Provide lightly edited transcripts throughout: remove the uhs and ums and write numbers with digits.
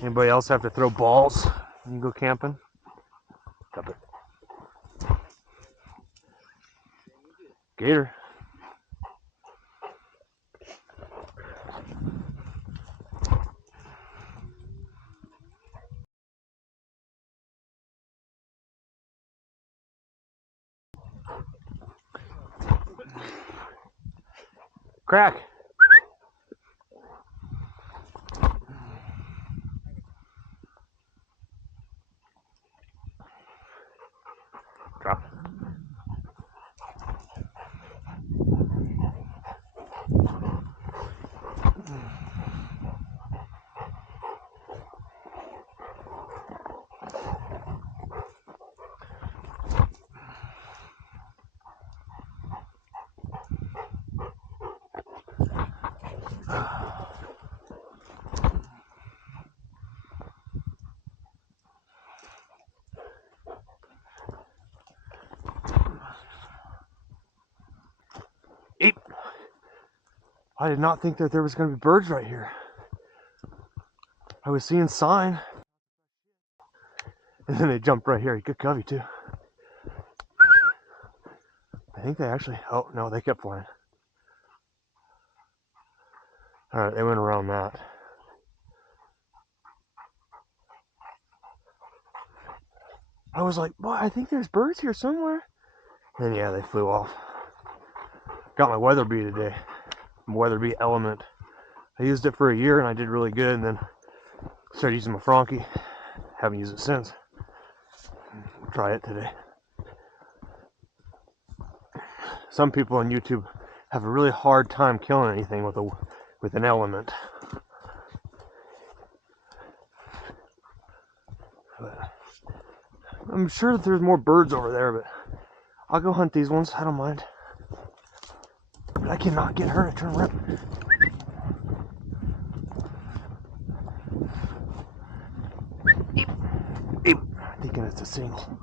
Anybody else have to throw balls when you go camping? Stop it. Gator. Crack. Drop. Eep. I did not think that there was going to be birds right here. I was seeing sign. And then they jumped right here. Good covey too. I think they actually, oh no, they kept flying. Alright, they went around that. I was like, boy, I think there's birds here somewhere. And yeah, they flew off. Got my weather bee today. Weather bee element. I used it for a year and I did really good, and then started using my Frankie. Haven't used it since. We'll try it today. Some people on YouTube have a really hard time killing anything with an element. But I'm sure that there's more birds over there, but I'll go hunt these ones. I don't mind. But I cannot get her to turn around. Eep. Eep. I'm thinking it's a single.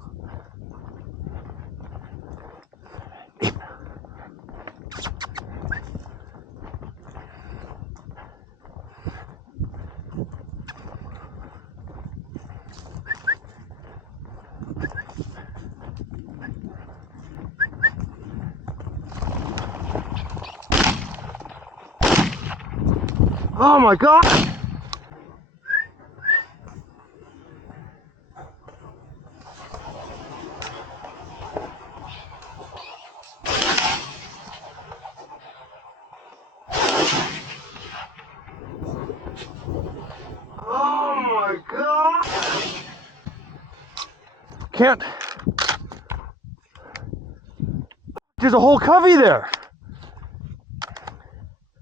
Eep. Oh my God! Oh my God! Can't. There's a whole covey there.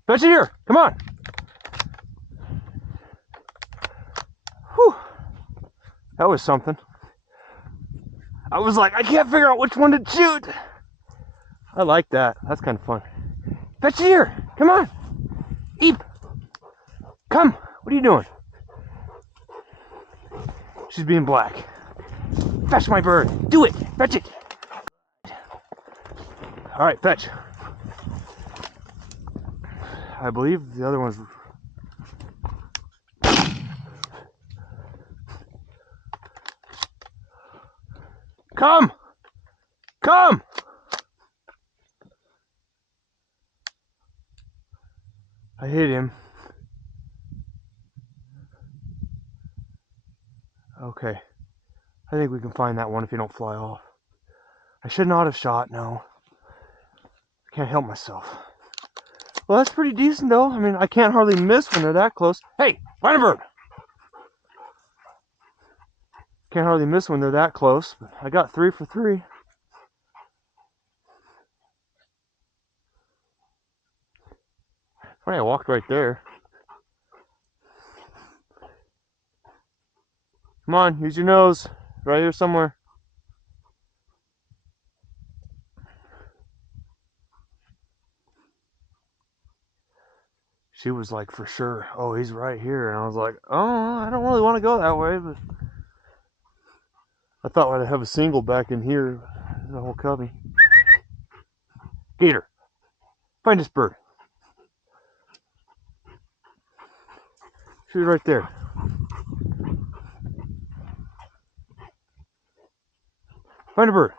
Fetch it here. Come on. Whew. That was something. I was like, I can't figure out which one to shoot. I like that. That's kind of fun. Fetch it here. Come on. Eep. Come. What are you doing? She's being black. Fetch my bird. Do it. Fetch it. All right, fetch. I believe the other one's... Come! Come! I hit him. Okay. I think we can find that one if you don't fly off. I should not have shot, no. I can't help myself. Well, that's pretty decent, though. I mean, I can't hardly miss when they're that close. Hey, find a bird! Can't hardly miss when they're that close, but I got 3 for 3. Funny, I walked right there. Come on, use your nose. Right here somewhere. She was like, for sure, oh, he's right here. And I was like, oh, I don't really want to go that way, but I thought I'd have a single back in here. The whole covey. Gator, find this bird. She's right there. Find a bird.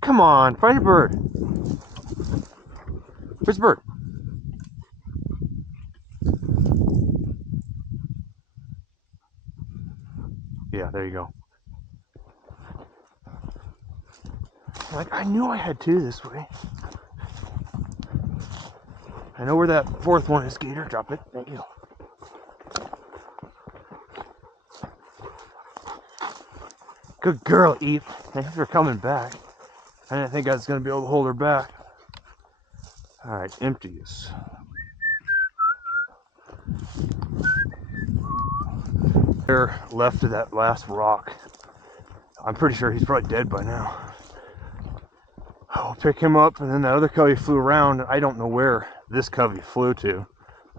Come on, find a bird. Where's the bird? Yeah, there you go. Like, I knew I had two this way. I know where that fourth one is, Gator. Drop it. Thank you. Good girl, Eve. Thanks for coming back. I didn't think I was going to be able to hold her back. Alright, empties. They're left of that last rock. I'm pretty sure he's probably dead by now. I'll pick him up, and then that other covey flew around. I don't know where this covey flew to,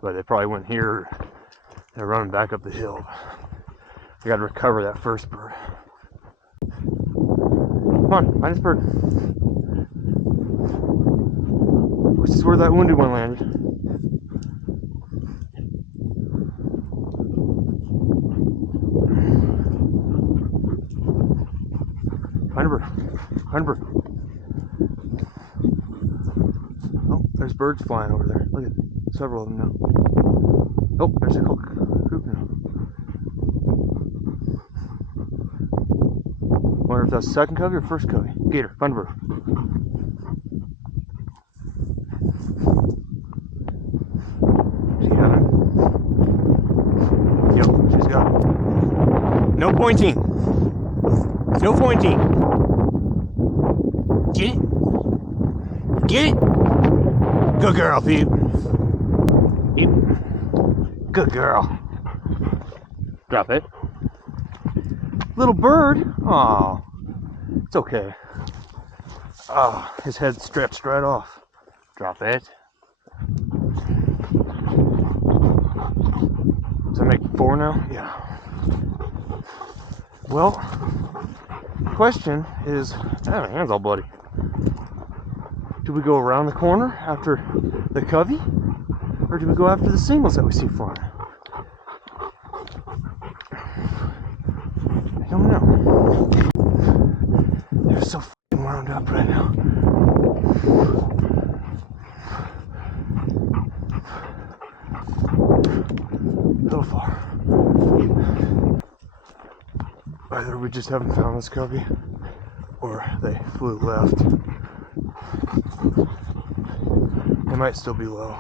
but they probably went here. They're running back up the hill. I gotta recover that first bird. Come on, find this bird. Which is where that wounded one landed. Find a bird. Find a bird. Oh, there's birds flying over there. Look at several of them now. Oh, there's a coop now. Wonder if that's second covey or first covey. Gator, find a bird. She got him. Yep, she's got him. No pointing. No pointing. Get it. Get it. Good girl, Pete. Pete. Good girl. Drop it. Little bird. Oh, it's okay. Oh, his head stretched right off. Drop it. Does that make 4 now? Yeah. Well, the question is, my hand's all bloody. Do we go around the corner after the covey? Or do we go after the singles that we see flying? I don't know. They're so f***ing wound up right now. A little far. Either we just haven't found this covey, or they flew left. They might still be low.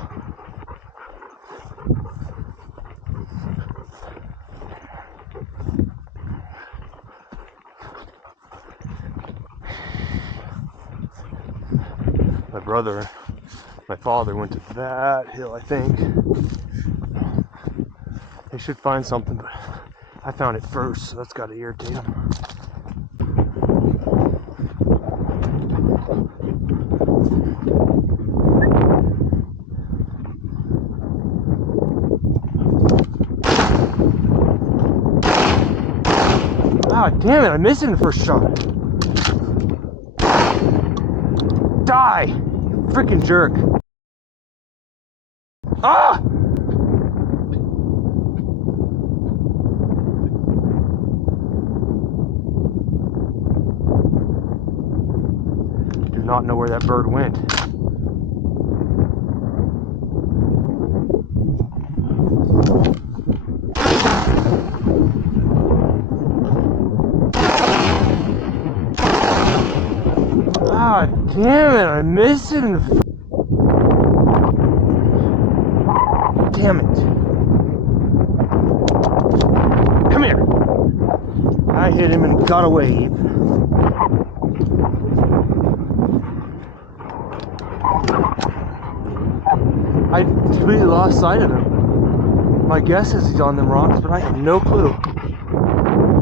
My brother, my father went to that hill, I think. They should find something, but I found it first, so that's got to irritate them. Ah, damn it, I missed it in the first shot. Die, you freaking jerk. Ah! Do not know where that bird went. Ah, damn it, I missed it in the... Damn it. Come here. I hit him and got away. I completely lost sight of him. My guess is he's on them rocks, but I have no clue.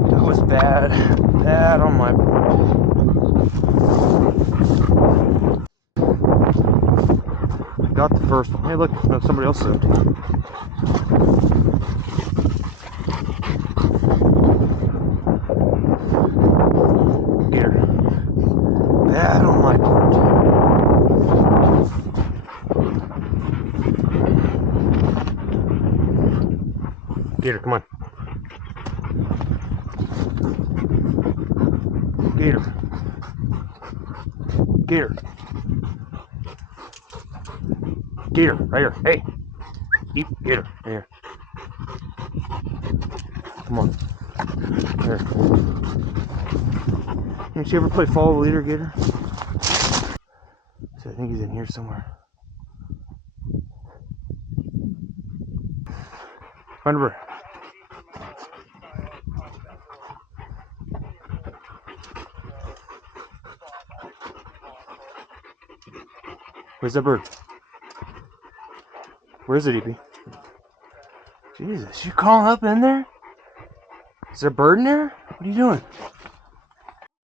That was bad. Bad on my part. I got the first one. Hey, look, somebody else said. Gator. Gator, come on. Gator. Gator. Gator, right here. Hey. Eep, Gator. Right here. Come on. Here. Didn't you ever play follow the leader, Gator? So I think he's in here somewhere. Find a bird. Where's that bird? Where is it, EP? Jesus, you calling up in there? Is there a bird in there? What are you doing?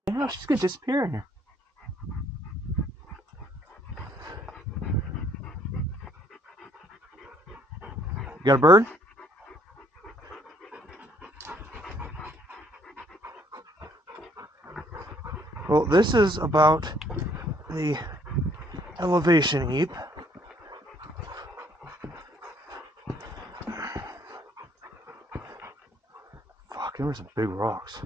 No, she's gonna disappear in here. You got a bird? Well, this is about the elevation, Eep. Fuck, there were some big rocks.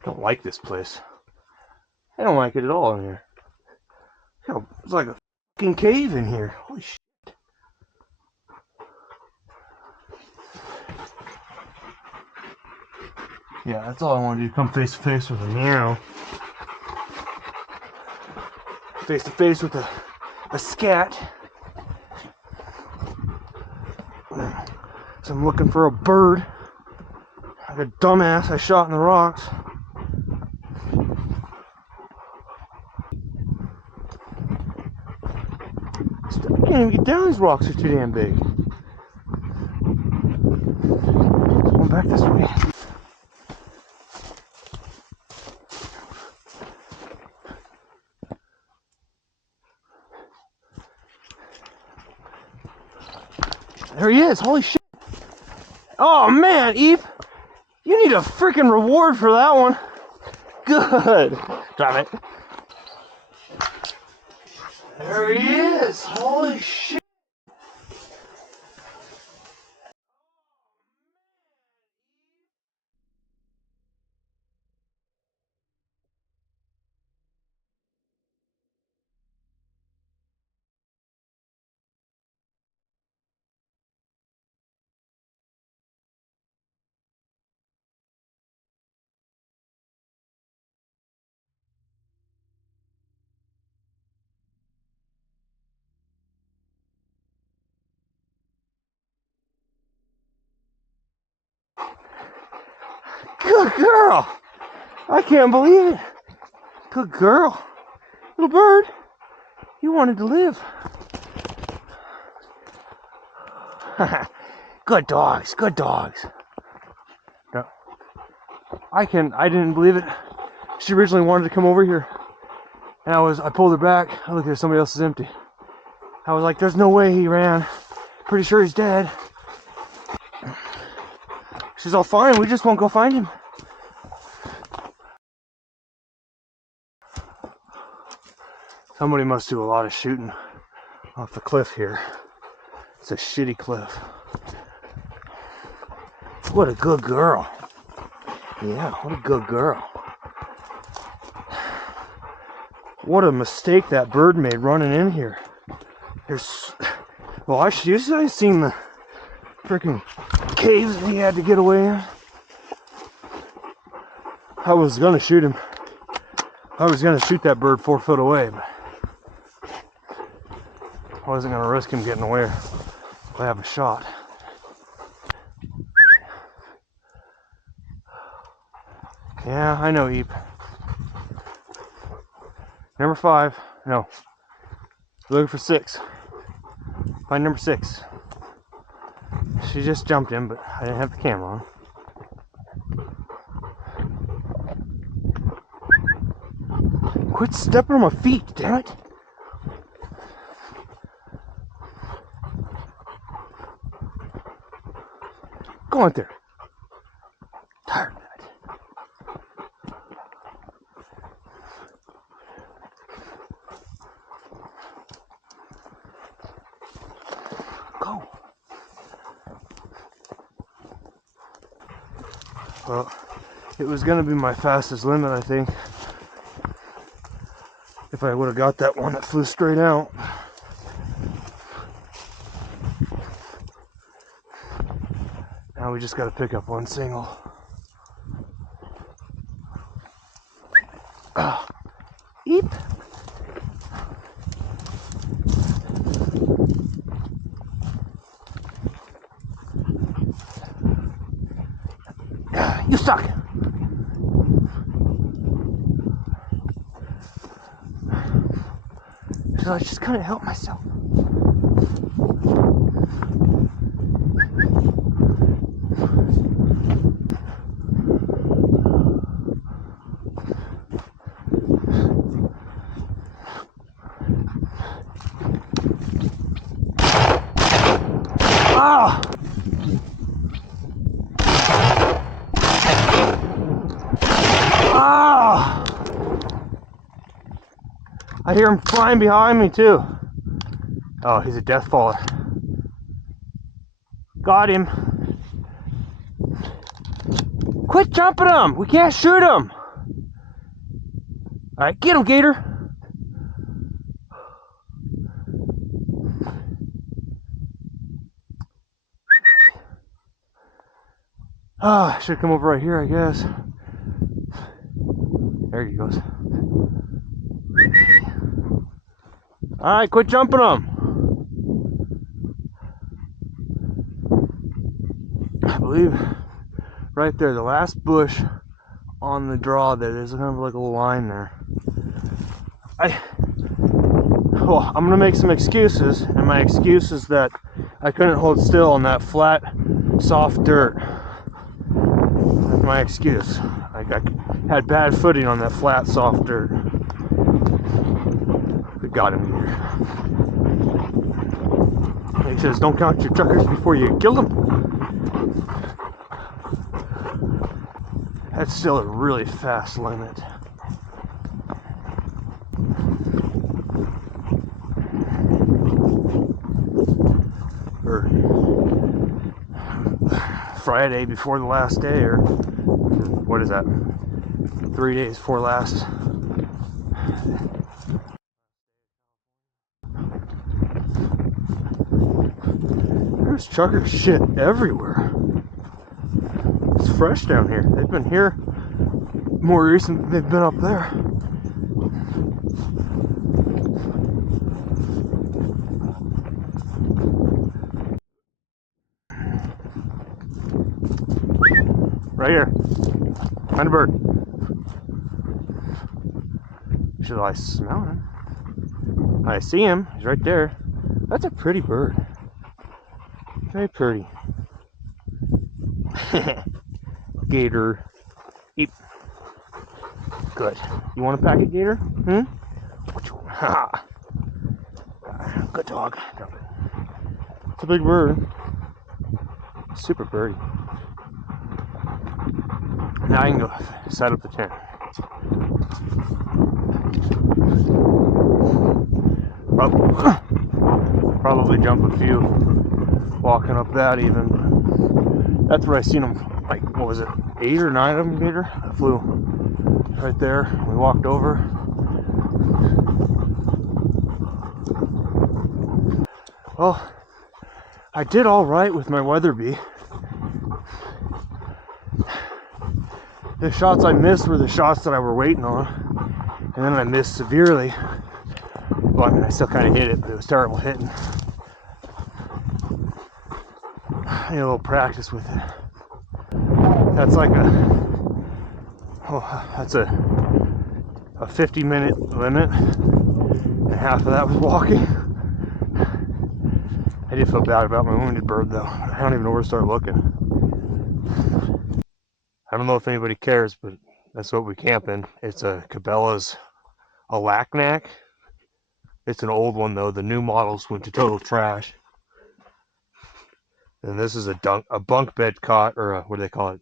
I don't like this place. I don't like it at all in here. It's like a fucking cave in here. Holy shit. Yeah, that's all I want to do. Come face to face with a meow. Face to face with a scat. So I'm looking for a bird. Like a dumbass I shot in the rocks. I can't even get down, these rocks are too damn big. Going back this way. There he is, holy shit. Oh man, Eve, you need a freaking reward for that one. Good. Drop it. There he is, holy shit. Good girl. I can't believe it. Good girl. Little bird, you wanted to live. Good dogs, good dogs. No. I didn't believe it. She originally wanted to come over here. And I pulled her back. I looked at somebody else's empty. I was like, there's no way he ran. Pretty sure he's dead. She's all fine, we just won't go find him. Somebody must do a lot of shooting off the cliff here. It's a shitty cliff. What a good girl. Yeah, what a good girl. What a mistake that bird made running in here. Well, I seen the freaking caves that he had to get away in. I was gonna shoot him. I was gonna shoot that bird 4 foot away, but I wasn't gonna risk him getting away if I have a shot. Yeah, I know, Eep. Number 5. No. Looking for 6. Find number 6. She just jumped in, but I didn't have the camera on. Quit stepping on my feet, damn it! Go on there. Tired of that. go. Well, it was gonna be my fastest limit, I think, if I would have got that one that flew straight out. Now we just gotta pick up one single. Eep. You suck. So I just couldn't help myself. Ah! Ah! I hear him flying behind me too. Oh, he's a death faller. Got him. Quit jumping him! We can't shoot him! Alright, get him, Gator! Ah, I should come over right here, I guess. There he goes. Alright, quit jumping him! I believe right there, the last bush on the draw there's kind of like a little line there. Well, I'm gonna make some excuses, and my excuse is that I couldn't hold still on that flat, soft dirt. That's my excuse. I had bad footing on that flat, soft dirt. We got him here. He says, don't count your truckers before you kill them. That's still a really fast limit. Or Friday before the last day, or what is that? 3 days before last. There's trucker shit everywhere. It's fresh down here. They've been here more recent than they've been up there. Right here. Find a bird. Should I smell him? I see him. He's right there. That's a pretty bird. Very pretty. Gator. Eep. Good. You want a packet, Gator? Hmm? Ha! Good dog. Drop it. It's a big bird. Super birdie. Now I can go set up the tent. Probably jump a few walking up that even. That's where I seen them, like, what was it, 8 or 9 of them, Gator? I flew right there. We walked over. Well, I did all right with my Weatherby. The shots I missed were the shots that I were waiting on, and then I missed severely. Well, I mean, I still kind of hit it, but it was terrible hitting. I need a little practice with it. That's like that's a 50-minute limit, and half of that was walking. I did feel bad about my wounded bird, though. I don't even know where to start looking. I don't know if anybody cares, but that's what we camp in. It's a Cabela's Alaknak. It's an old one, though. The new models went to total trash. And this is a bunk bed cot, or what do they call it?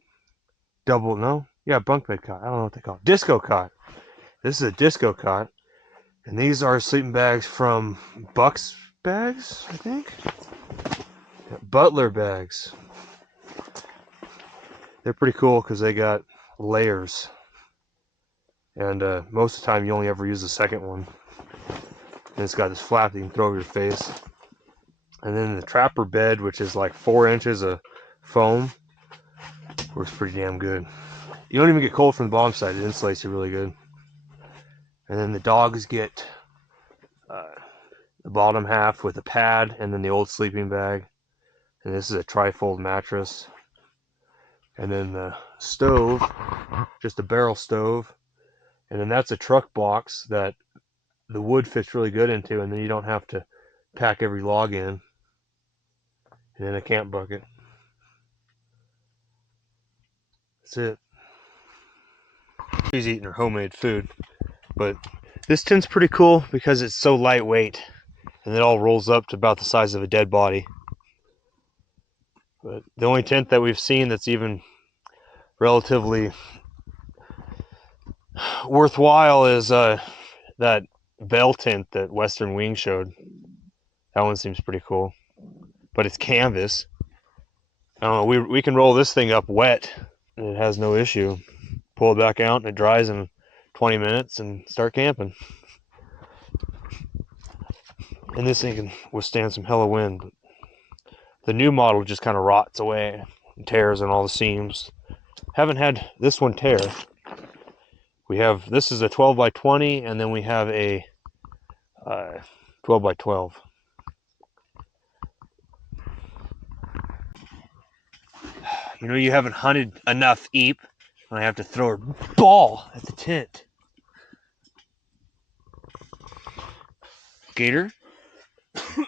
Bunk bed cot. I don't know what they call it. Disco cot. This is a disco cot. And these are sleeping bags from Buck's Bags, I think. Butler bags. They're pretty cool because they got layers. And most of the time you only ever use the second one. And it's got this flap that you can throw over your face. And then the trapper bed, which is like 4 inches of foam, works pretty damn good. You don't even get cold from the bottom side. It insulates you really good. And then the dogs get the bottom half with a pad and then the old sleeping bag. And this is a tri-fold mattress. And then the stove, just a barrel stove. And then that's a truck box that the wood fits really good into, and then you don't have to pack every log in. And then a camp bucket. That's it. She's eating her homemade food. But this tent's pretty cool because it's so lightweight. And it all rolls up to about the size of a dead body. But the only tent that we've seen that's even relatively worthwhile is that Bell tent that Western Wing showed. That one seems pretty cool. But it's canvas. I don't know, we can roll this thing up wet. And it has no issue. Pull it back out and it dries in 20 minutes and start camping. And this thing can withstand some hella wind. But the new model just kind of rots away and tears in all the seams. Haven't had this one tear. We have, this is a 12 by 20, and then we have a 12 by 12. You know, you haven't hunted enough Eep when I have to throw a ball at the tent. Gator? You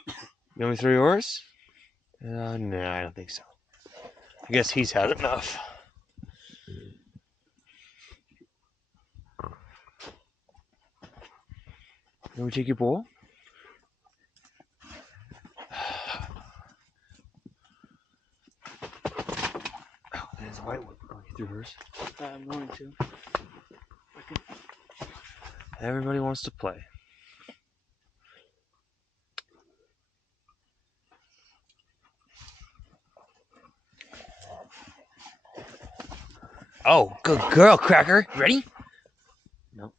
want me to throw yours? No, I don't think so. I guess he's had enough. Can we take your bowl? Oh, there's a white one. Oh, you threw hers? I'm going to. Everybody wants to play. Oh, good girl, Cracker. Ready? Nope.